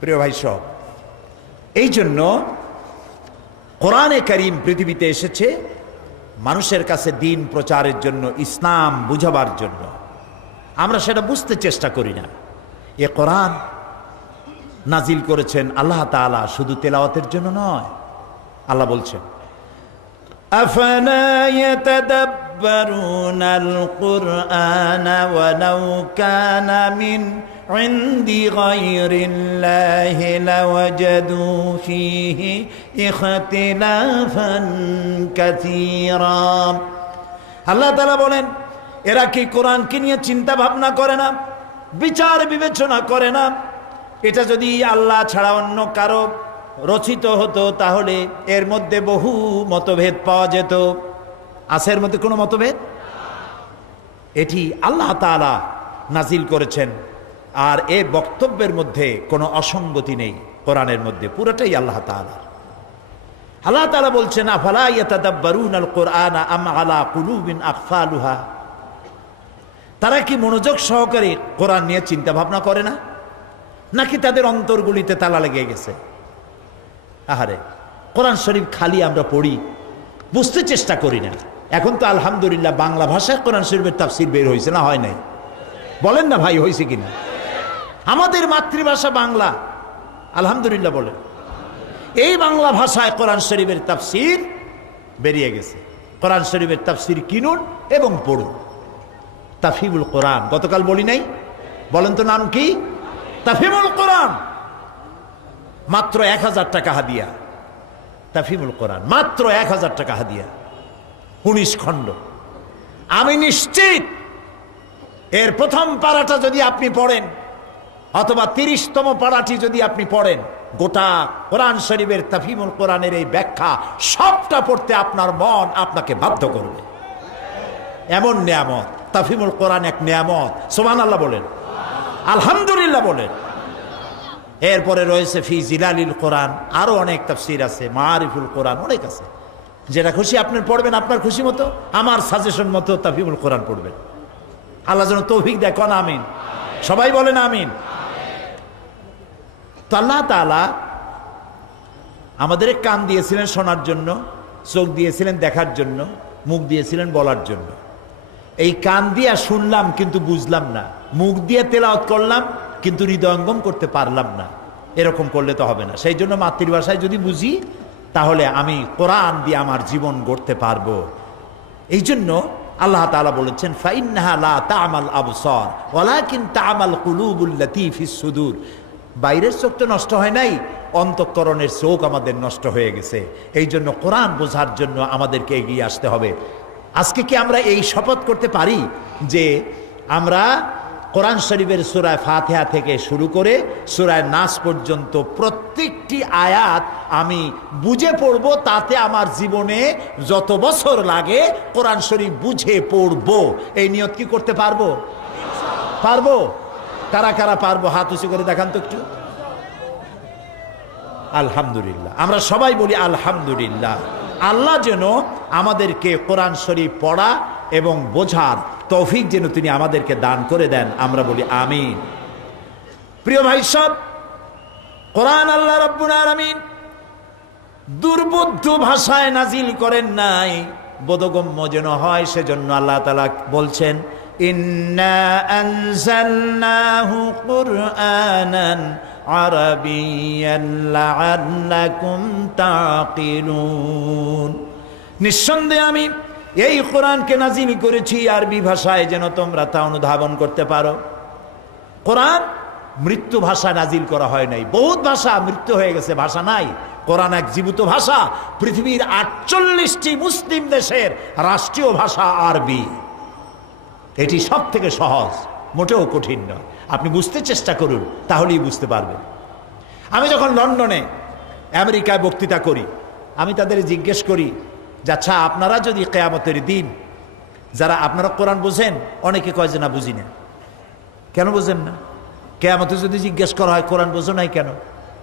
প্রিয় ভাই সব এই জন্য কোরআনে করিম পৃথিবীতে এসেছে মানুষের কাছে দিন প্রচারের জন্য, ইসলাম বুঝাবার জন্য। আমরা সেটা বুঝতে চেষ্টা করি না। এ কোরআন নাজিল করেছেন আল্লাহ তালা শুধু তেলাওয়াতের জন্য নয়। আল্লাহ বলছেন আফনা يتدبرون القرآن ولو كان من عند غير الله لوجدوا فيه اختلافا كثيرا আল্লাহ তালা বলেন এরা কি কোরআনকে নিয়ে চিন্তা ভাবনা করে না বিচার বিবেচনা করে না এটা যদি আল্লাহ ছাড়া অন্য কারো রচিত হতো তাহলে এর মধ্যে বহু মতভেদ পাওয়া যেত আছে এর মধ্যে কোনো মতভেদ এটি আল্লাহ তাআলা নাজিল করেছেন আর এ বক্তব্যের মধ্যে কোনো অসঙ্গতি নেই, কোরআনের মধ্যে, পুরোটাই আল্লাহ তাআলা। আল্লাহ তাআলা বলছেন তারা কি মনোযোগ সহকারে কোরআন নিয়ে চিন্তা ভাবনা করে না? নাকি তাদের অন্তরগুলিতে তালা লেগে গেছে? আহারে, কোরআন শরীফ খালি আমরা পড়ি, বুঝতে চেষ্টা করি না। এখন তো আলহামদুলিল্লাহ বাংলা ভাষায় কোরআন শরীফের তাফসির বের হয়েছে না হয় নাই? বলেন না ভাই, হয়েছে কিনা? আমাদের মাতৃভাষা বাংলা। আলহামদুলিল্লাহ বলেন এই বাংলা ভাষায় কোরআন শরীফের তাফসির বেরিয়ে গেছে। কোরআন শরীফের তাফসির কিনুন এবং পড়ুন। তাফিবুল কোরআন। গতকাল বলি নাই। বলেন তো নাম কি? তাফিমুল কোরআন। মাত্র এক হাজার টাকা হাদিয়া। তাফিমুল কোরআন। মাত্র এক হাজার টাকা হাদিয়া। উনিশ খণ্ড। আমি নিশ্চিত এর প্রথম পাড়াটা যদি আপনি পড়েন অথবা তিরিশতম পাড়াটি যদি আপনি পড়েন, গোটা কোরআন শরীফের তাফিমুল কোরআনের এই ব্যাখ্যা সবটা পড়তে আপনার মন আপনাকে বাধ্য করবে। এমন নিয়ামত, তাফিমুল কোরআন এক নিয়ামত। সোমান আল্লাহ বলেন। আলহামদুলিল্লাহ বলেন। এরপরে রয়েছে ফি জিলালিল কোরআন আরও অনেক তাফসির আছে মারিফুল কোরআন অনেক আছে। যেটা খুশি আপনি পড়বেন, আপনার খুশি মতো, আমার সাজেশন মতো তাফিমুল কোরআন পড়বেন। আল্লাহ যেন তৌফিক দেয়, কন আমিন। সবাই বলেন আমিন। তো আল্লাহ তাআলা আমাদের কান দিয়েছিলেন শোনার জন্য, চোখ দিয়েছিলেন দেখার জন্য, মুখ দিয়েছিলেন বলার জন্য। এই কান দিয়া শুনলাম কিন্তু বুঝলাম না, মুখ দিয়ে তেলাওয়াত করলাম কিন্তু হৃদয়ঙ্গম করতে পারলাম না। এরকম করলে তো হবে না। সেই জন্য মাতৃভাষায় যদি বুঝি, তাহলে আমি কোরআন দিয়ে আমার জীবন গড়তে পারব। এই জন্য আল্লাহ তালা বলেছেন ফাইন্নাহা লা তা'মাল আবসার, ওয়ালাকিন তা'মাল কুলুবুল লাতীফিস সুদূর। বাইরের চোখ তো নষ্ট হয় নাই, অন্তঃকরণের চোখ আমাদের নষ্ট হয়ে গেছে। এই জন্য কোরআন বোঝার জন্য আমাদেরকে এগিয়ে আসতে হবে। আজকে কি আমরা এই শপথ করতে পারি যে আমরা কোরআন শরীফের সুরায় ফাতিহা থেকে শুরু করে সুরায় নাস পর্যন্ত প্রত্যেকটি আয়াত আমি বুঝে পড়ব, তাতে আমার জীবনে যত বছর লাগে কোরআন শরীফ বুঝে পড়ব। এই নিয়ত কি করতে পারব? পারব? কারা কারা পারব? হাত উঁচু করে দেখান তো একটু। আলহামদুলিল্লাহ। আমরা সবাই বলি আলহামদুলিল্লাহ। আল্লাহ যেন আমাদেরকে কোরআন শরীফ পড়া এবং বোঝার তৌফিক যেন তিনি আমাদেরকে দান করে দেন, আমরা বলি আমিন। প্রিয় ভাই সব, কোরআন আল্লাহ রব্বুল আলামিন দুর্বোধ্য ভাষায় নাজিল করেন নাই। বোধগম্য যেন হয়, সেজন্য আল্লাহ তালা বলছেন ইন্না আনজালনাহু কুরআনান আরাবিয়ান লাআল্লাকুম তাকিলুন নিঃসন্দেহে আমি এই কোরআনকে নাজিল করেছি আরবি ভাষায় যেন তোমরা তা অনুধাবন করতে পারো। কোরআন মৃত্যু ভাষা নাজিল করা হয় নাই। বহুত ভাষা মৃত্যু হয়ে গেছে, ভাষা নাই। কোরআন এক জীবিত ভাষা। পৃথিবীর আটচল্লিশটি মুসলিম দেশের রাষ্ট্রীয় ভাষা আরবি। এটি সব থেকে সহজ, মোটেও কঠিন নয়। আপনি বুঝতে চেষ্টা করুন, তাহলেই বুঝতে পারবেন। আমি যখন লন্ডনে আমেরিকায় বক্তৃতা করি, আমি তাদের জিজ্ঞেস করি, যে আচ্ছা আপনারা যদি কেয়ামতের দিন, যারা আপনারা কোরআন বোঝেন, অনেকে কয় যে না, বুঝি না। কেন বোঝেন না? কেয়ামতে যদি জিজ্ঞেস করা হয়, কোরআন বোঝো নাই কেন?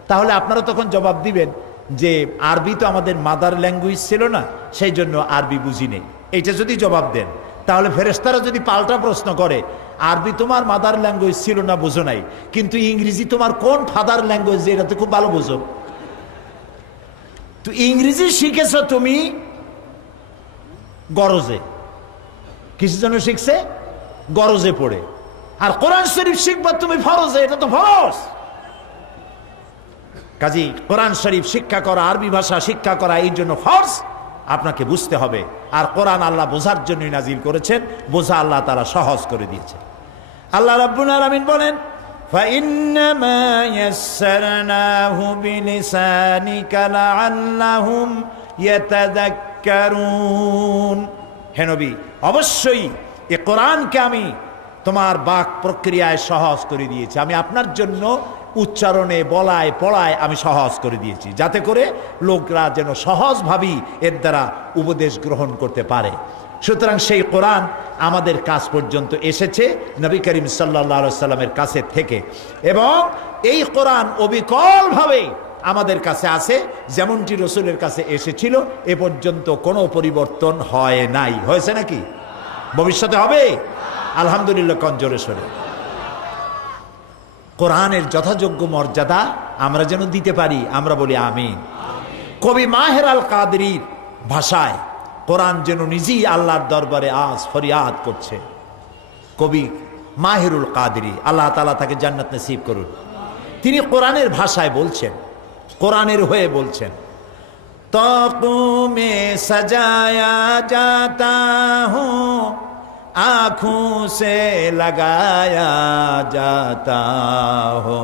তাহলে আপনারা তখন জবাব দিবেন যে, আরবি তো আমাদের মাদার ল্যাঙ্গুয়েজ ছিল না, সেই জন্য আরবি বুঝি নেই। এইটা যদি জবাব দেন তাহলে ফেরেস্তারা যদি পাল্টা প্রশ্ন করে, আরবি তোমার মাদার ল্যাঙ্গুয়েজ ছিল না, বোঝো নাই। কিন্তু ইংরেজি তোমার কোন ফাদার ল্যাঙ্গুয়েজ এটা তো খুব ভালো বোঝো। তো ইংরেজি শিখেছ তুমি গরজে। কিছু জন্য শিখছে গরজে পড়ে। আর কোরআন শরীফ শিখবা তুমি ফরজে, এটা তো ফরজ। কাজী কোরআন শরীফ শিক্ষা করা, আরবি ভাষা শিক্ষা করা, এই জন্য ফরজ। আপনাকে বুঝতে হবে আর কোরআন আল্লাহ বোঝার জন্যই নাজিল করেছেন বোঝা আল্লাহ তারা সহজ করে দিয়েছে আল্লাহ রাব্বুল আলামিন বলেন فإنما يسرناه بلسانك لعلهم يتذكرون হে নবী অবশ্যই এ কোরআনকে আমি তোমার বাক প্রক্রিয়ায় সহজ করে দিয়েছি আমি আপনার জন্য উচ্চারণে বলায় পড়ায় আমি সহজ করে দিয়েছি। যাতে করে লোকরা যেন সহজভাবেই এর দ্বারা উপদেশ গ্রহণ করতে পারে। সুতরাং সেই কোরআন আমাদের কাজ পর্যন্ত এসেছে নবী করিম সাল্লা সাল্লামের কাছে থেকে। এবং এই কোরআন অবিকলভাবে আমাদের কাছে আছে, যেমনটি রসুলের কাছে এসেছিল, এ পর্যন্ত কোনো পরিবর্তন হয় নাই। হয়েছে নাকি? ভবিষ্যতে হবে? আলহামদুলিল্লাহ কঞ্জরে সরে। কোরআনের যথাযোগ্য মর্যাদা আমরা যেন দিতে পারি, আমরা বলি আমিন। কবি মাহের আল কাদরির ভাষায় কোরআন যেন নিজেই আল্লাহর দরবারে আজ ফরিয়াদ করছে। কবি মাহেরুল কাদরি, আল্লাহ তালা তাকে জান্নাত নসিব করুন। তিনি কোরআনের ভাষায় বলছেন, কোরআনের হয়ে বলছেন তকু মে সজায়া যাতা হুঁ आंखों से लगाया जाता हो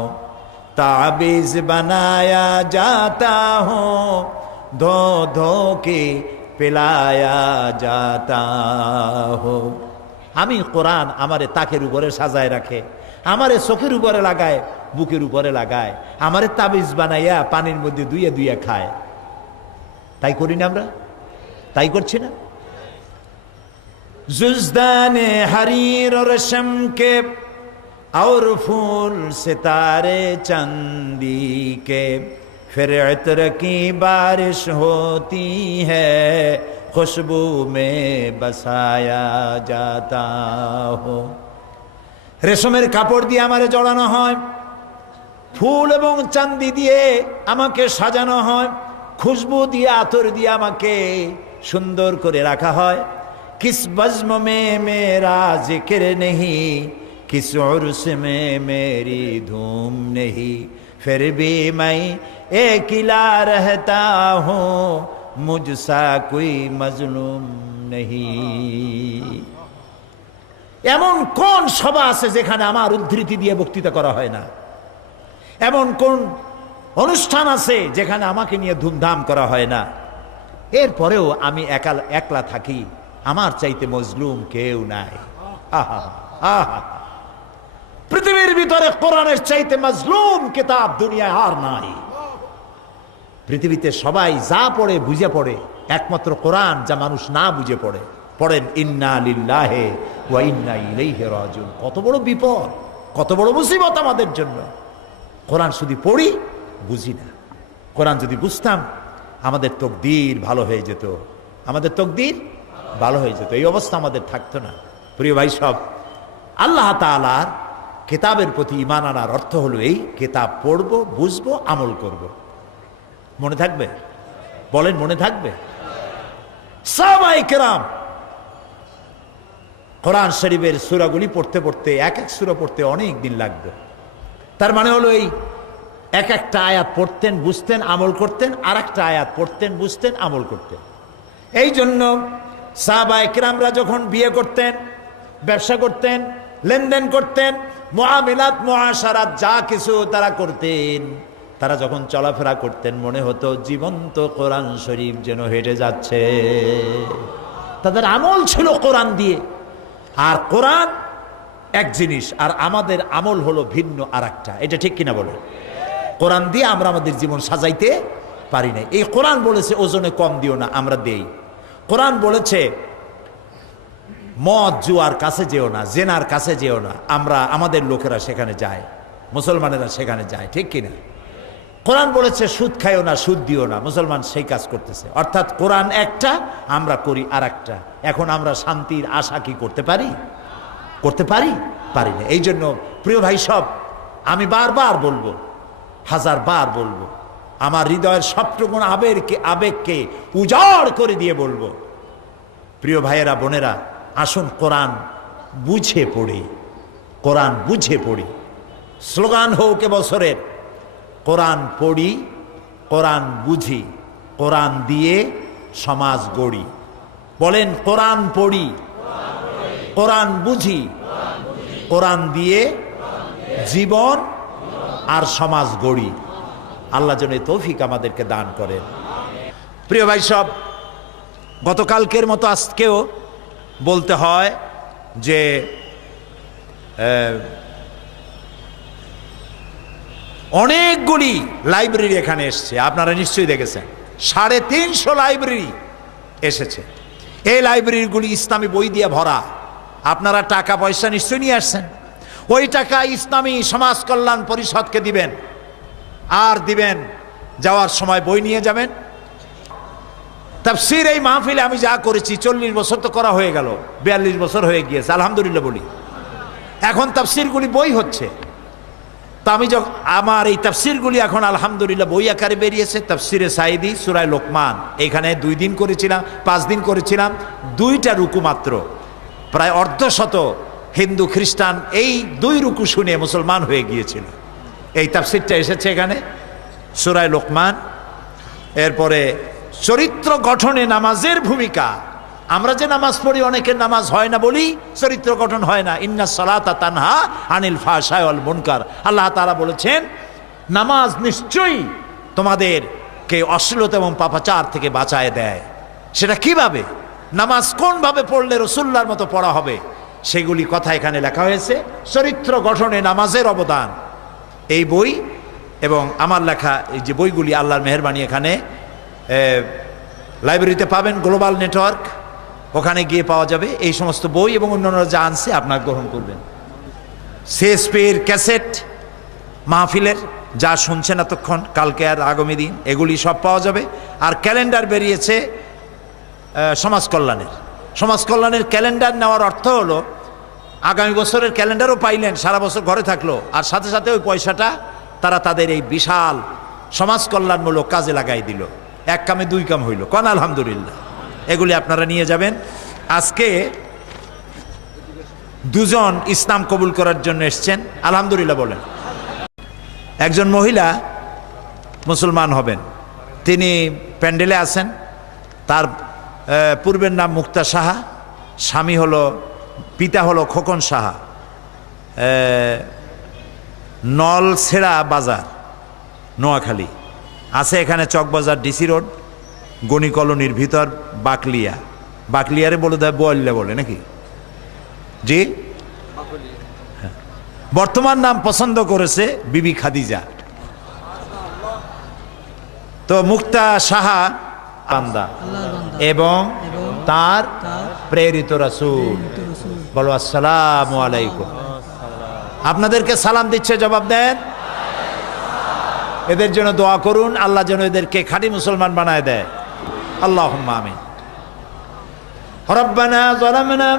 ताबीज बनाया जाता हो धो धो के पिलाया जाता हो আমি কোরআন আমারে তাকের উপরে সাজায় রাখে আমারে চোখের উপরে লাগায় বুকের উপরে লাগায় আমারে তাবিজ বানাইয়া পানির মধ্যে দুইয়ে দুইয়ে খায় তাই করি না আমরা তাই করছি না जुजदान हरीर और शम के और फूल सितारे चंदी के फिर इत्र की बारिश होती है खुशबू में बसाया जाता हो রেশমের কাপড় দিয়ে আমারে জড়ানো হয় ফুল এবং চান্দি দিয়ে আমাকে সাজানো হয় খুশবু দিয়ে আতর দিয়ে আমাকে সুন্দর করে রাখা হয় किस बज्म में मेरा जिक्र नहीं किस उर्स में मेरी धूम नहीं फिर भी मैं अकेला रहता हूँ मुझसा कोई मजलूम नहीं এমন কোন সভা আছে যেখানে আমার উদ্ধৃতি দিয়ে বক্তৃতা করা হয় না এমন কোন অনুষ্ঠান আছে যেখানে আমাকে নিয়ে ধুমধাম করা হয় না এরপরেও আমি একাল একলা থাকি আমার চাইতে মজলুম কেউ নাই। পৃথিবীর ভিতরে কোরআনের চাইতে মজলুম কিতাব দুনিয়ায় আর নাই। পৃথিবীতে সবাই যা পড়ে বুঝে পড়ে, একমাত্র কোরআন যা মানুষ না বুঝে পড়ে। পড়েন, ইন্না লিল্লাহে ওয়া ইন্না ইলাইহি রাজিউন। কত বড় বিপদ, কত বড় মুসিবত আমাদের জন্য। কোরআন শুধু পড়ি, বুঝি না। কোরআন যদি বুঝতাম, আমাদের তকদির ভালো হয়ে যেত। আমাদের তকদির ভালো হয়ে যেত এই অবস্থা আমাদের থাকতো না। প্রিয় ভাই, সব আল্লাহ তালার কেতাবের প্রতি ইমান আনার অর্থ হলো এই, কেতাব পড়ব, বুঝব, আমল করব। মনে থাকবে? বলেন, মনে থাকবে? সাবাই কেরাম কোরআন শরীফের সুরাগুলি পড়তে পড়তে, এক এক সুরা পড়তে অনেক দিন লাগবে। তার মানে হলো এই, এক একটা আয়াত পড়তেন, বুঝতেন, আমল করতেন আর একটা আয়াত পড়তেন, বুঝতেন, আমল করতেন। এই জন্য সাহাবা একরামরা যখন বিয়ে করতেন, ব্যবসা করতেন, লেনদেন করতেন মহামিলাত মহাসারাত যা কিছু তারা করতেন, তারা যখন চলাফেরা করতেন, মনে হতো জীবন্ত কোরআন শরীফ যেন হেঁটে যাচ্ছে। তাদের আমল ছিল কোরআন দিয়ে। আর কোরআন এক জিনিস, আর আমাদের আমল হলো ভিন্ন আর একটা এটা ঠিক কিনা বলে? কোরআন দিয়ে আমরা আমাদের জীবন সাজাইতে পারি না এই কোরআন বলেছে, ওজনে কম দিও না, আমরা দেই। কোরআন বলেছে, মদ জুয়ার কাছে যেও না, জেনার কাছে যেও না, আমরা আমাদের লোকেরা সেখানে যায় মুসলমানেরা সেখানে যায়, ঠিক কিনা? কোরআন বলেছে, সুদ খাইও না, সুদ দিও না, মুসলমান সেই কাজ করতেছে। অর্থাৎ কোরআন একটা, আমরা করি আর একটা এখন আমরা শান্তির আশা কি করতে পারি? করতে পারি? পারি না। এই জন্য প্রিয় ভাই সব, আমি বারবার বলব হাজার বার বলব আমার হৃদয়ের সবটুকুন আবেগকে আবেগকে উজাড় করে দিয়ে বলব। প্রিয় ভাইয়েরা, বোনেরা, আসুন কোরআন বুঝে পড়ি। কোরআন বুঝে পড়ি। স্লোগান হোক বছরের, কোরআন পড়ি, কোরআন বুঝি, কোরআন দিয়ে সমাজ গড়ি। বলেন, কোরআন পড়ি, কোরআন বুঝি, কোরআন দিয়ে জীবন আর সমাজ গড়ি। আল্লাহ যেন তৌফিক আমাদেরকে দান করেন। প্রিয় ভাই সব, গতকালকের মতো আজকেও বলতে হয় যে অনেকগুলি লাইব্রেরি এখানে এসছে। আপনারা নিশ্চয়ই দেখেছেন। সাড়ে তিনশো লাইব্রেরি এসেছে। এই লাইব্রেরিগুলি ইসলামী বই দিয়ে ভরা। আপনারা টাকা পয়সা নিশ্চয়ই নিয়ে আসছেন। ওই টাকা ইসলামী সমাজ কল্যাণ পরিষদকে দিবেন। আর দিবেন, যাওয়ার সময় বই নিয়ে যাবেন। তাফসির এই মাহফিলে আমি যা করেছি, চল্লিশ বছর তো করা হয়ে গেল, বিয়াল্লিশ বছর হয়ে গিয়েছে, আলহামদুলিল্লাহ বলি। এখন তাফসিরগুলি বই হচ্ছে। তো আমি যখন আমার এই তাফসিরগুলি এখন আলহামদুলিল্লাহ বই আকারে বেরিয়েছে, তাফসিরে সাইদি সুরায় লোকমান। এখানে দুই দিন করেছিলাম, পাঁচ দিন করেছিলাম, দুইটা রুকু মাত্র। প্রায় অর্ধশত হিন্দু খ্রিস্টান এই দুই রুকু শুনে মুসলমান হয়ে গিয়েছিল। এই তাফসিরটা এসেছে এখানে সুরায় লোকমান। এরপরে, চরিত্র গঠনে নামাজের ভূমিকা। আমরা যে নামাজ পড়ি, অনেকের নামাজ হয় না বলি, চরিত্র গঠন হয় না। ইন্না সালাতা তানহা আনিল ফাশায় অল মুনকার। আল্লাহ তাআলা বলেছেন, নামাজ নিশ্চয়ই তোমাদেরকে অশ্লীলতা এবং পাপাচার থেকে বাঁচায় দেয়। সেটা কীভাবে? নামাজ কোনভাবে পড়লে রসুল্লার মতো পড়া হবে? সেগুলি কথা এখানে লেখা হয়েছে। চরিত্র গঠনে নামাজের অবদান। এই বই এবং আমার লেখা এই যে বইগুলি আল্লাহর মেহরবানি এখানে লাইব্রেরিতে পাবেন, গ্লোবাল নেটওয়ার্ক, ওখানে গিয়ে পাওয়া যাবে। এই সমস্ত বই এবং অন্যান্য যা আনছে আপনার গ্রহণ করবেন। শেষপের ক্যাসেট, মাহফিলের, যা শুনছেন এতক্ষণ, কালকে আর আগামী দিন, এগুলি সব পাওয়া যাবে। আর ক্যালেন্ডার বেরিয়েছে সমাজ কল্যাণের। সমাজ কল্যাণের ক্যালেন্ডার নেওয়ার অর্থ হলো আগামী বছরের ক্যালেন্ডারও পাইলেন, সারা বছর ঘরে থাকল। আর সাথে সাথে ওই পয়সাটা তারা তাদের এই বিশাল সমাজ কল্যাণমূলক কাজে লাগাই দিল। এক কামে দুই কাম হইল। কন আলহামদুলিল্লাহ। এগুলি আপনারা নিয়ে যাবেন। আজকে দুজন ইসলাম কবুল করার জন্য এসছেন। আলহামদুলিল্লাহ বলেন। একজন মহিলা মুসলমান হবেন। তিনি প্যান্ডেলে আছেন। তার পূর্বের নাম মুক্তা সাহা। স্বামী হলো পিতা হলো খোকন সাহা। নলছেড়া বাজার নোয়াখালী। আছে এখানে চকবাজার ডিসি রোড গণি কলোনির ভিতর বাকলিয়া। বাকলিয়ারে বলে দেয় বোয়াল্লা বলে নাকি? জি। বর্তমান নাম পছন্দ করেছে বিবি খাদিজা। তো মুক্তা সাহা বান্দা। এবং তার প্রেরিত রাসূল। বলো আসসালামু আলাইকুম আপনাদেরকে সালাম দিচ্ছে জবাব দেন এদের জন্য দোয়া করুন আল্লাহ যেন এদেরকে খাঁটি মুসলমান বানায় দেয় আল্লাহ আমিন রব্বানা ظلمنا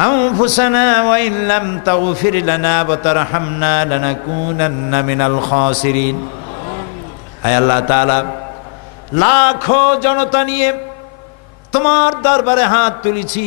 أنفسنا وإن لم تغفر لنا وترحمنا لنكونن من الخاسرين হায় আল্লাহ তাআলা লাখো জনতা নিয়ে তোমার দরবারে হাত তুলেছি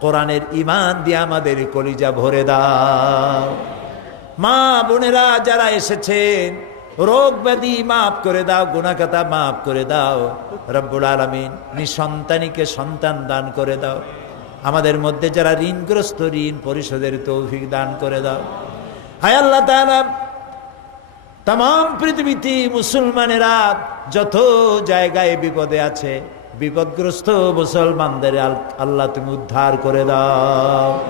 কোরআনের ইমান দিয়ে আমাদের কলিজা ভরে দাও। মা বোনেরা যারা এসেছেন, রোগ ব্যাধি মাফ করে দাও গুণাকাতা মাফ করে দাও। রব্বুল আলমিন নিঃসন্তানীকে সন্তান দান করে দাও। আমাদের মধ্যে যারা ঋণগ্রস্ত ঋণ পরিশোধের তৌফিক দান করে দাও। হায় আল্লাহ তাআলা তাম পৃথিবীতে মুসলমানেরা যত জায়গায় বিপদে আছে বিপদগ্রস্ত মুসলমানদের আল্লাহ তুমি উদ্ধার করে দাও।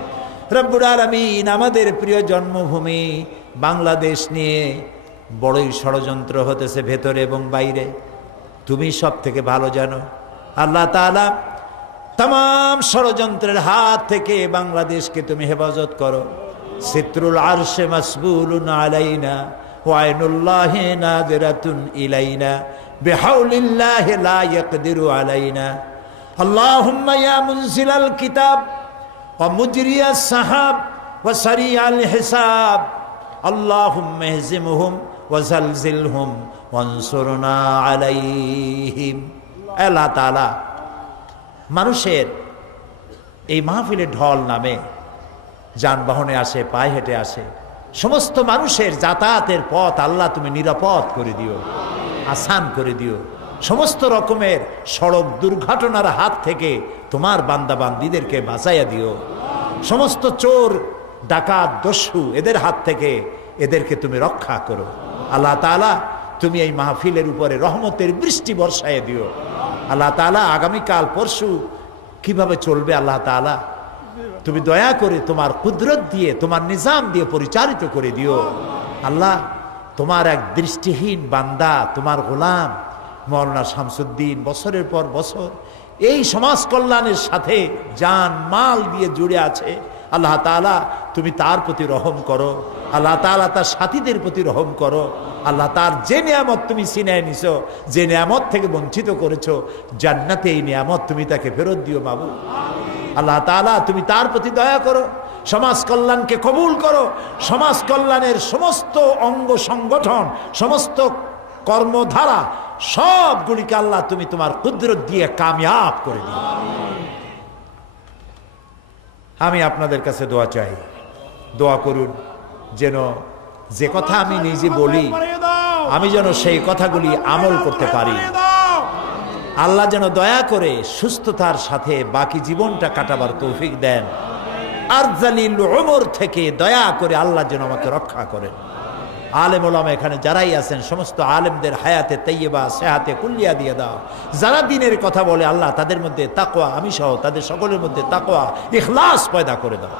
রব্বুর আলমিন আমাদের প্রিয় জন্মভূমি বাংলাদেশ নিয়ে বড়ই ষড়যন্ত্র হতেছে ভেতরে এবং বাইরে। তুমি সব থেকে ভালো জানো। আল্লাহ তাআলা তাম ষড়যন্ত্রের হাত থেকে বাংলাদেশকে তুমি হেফাজত করো। সিত্রুল আরশে মাসবুলুন আলাইনা, ওয়াইনুল্লাহ নাদিরাতুন ইলাইনা বিহাউলিল্লাহ লা ইয়াকদিরু আলাইনা। আল্লাহুম্মা মুনজিলাল কিতাব ওয়া মুজরিয়াস সাহাব ওয়া সারিয়াল হিসাব। আল্লাহুম্মা ইহজিমহুম ওয়া জালজিলহুম আলাইহিম। আল্লাহ তাআলা, মানুষের এই মাহফিলে ঢল নামে, যানবাহনে আসে, পায়ে হেঁটে আসে, সমস্ত মানুষের যাতায়াতের পথ আল্লাহ তুমি নিরাপদ করে দিও। আসান করে দিও। সমস্ত রকমের সড়ক দুর্ঘটনার হাত থেকে তোমার বান্দাবান্দিদেরকে বাঁচাইয়া দিও। সমস্ত চোর, ডাকাত, দস্যু এদের হাত থেকে এদেরকে তুমি রক্ষা করো। আল্লাহ তাআলা তুমি এই মাহফিলের উপরে রহমতের বৃষ্টি বর্ষায় দিও। আল্লাহ তাআলা আগামীকাল পরশু কীভাবে চলবে আল্লাহ তাআলা? তুমি দয়া করে তোমার কুদরত দিয়ে, তোমার নিজাম দিয়ে পরিচালিত করে দিও। আল্লাহ তোমার এক দৃষ্টিহীন বান্দা, তোমার গোলাম, মৌলানা শামসুদ্দিন, বছরের পর বছর এই সমাজ কল্যাণের সাথে যান মাল দিয়ে জুড়ে আছে। আল্লাহ তাআলা, তুমি তার প্রতি রহম করো। আল্লাহ তাআলা তার সাথীদের প্রতি রহম করো। আল্লাহ তার যে নিয়ামত তুমি সিনায় নিছো, যে নিয়ামত থেকে বঞ্চিত করেছ, জান্নাতে এই নিয়ামত তুমি তাকে ফেরত দিও বাবু আল্লাহ তাআলা, তুমি তার প্রতি দয়া করো। সমাজ কল্যাণকে কবুল করো। সমাজ কল্যাণের সমস্ত অঙ্গ সংগঠন, সমস্ত কর্মধারা, সবগুলিকে আল্লাহ তুমি তোমার কুদরত দিয়ে কামিয়াব করে দিও। আমি আপনাদের কাছে দোয়া চাই। দোয়া করুন যেন যে কথা আমি নিজে বলি, আমি যেন সেই কথাগুলি আমল করতে পারি। আল্লাহ যেন দয়া করে সুস্থতার সাথে বাকি জীবনটা কাটাবার তৌফিক দেন। আরজালিল ওমর থেকে দয়া করে আল্লাহ যেন আমাকে রক্ষা করেন। আলেম ওলামা এখানে যারাই আছেন, সমস্ত আলেমদের হায়াতে তৈয়বা সেহাতে, কুল্লিয়া দিয়ে দাও। যারা দিনের কথা বলে আল্লাহ, তাদের মধ্যে তাকোয়া আমি সহ তাদের সকলের মধ্যে তাকোয়া ইখলাস পয়দা করে দাও।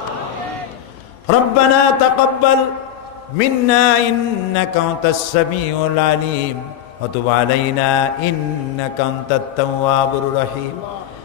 রব্বানা তাকব্বাল মিন্না ইন্নাকা আনতাস সামিউল আলিম, ওয়া তুব আলাইনা ইন্নাকা আনতাত তাওয়াবুর রহিম।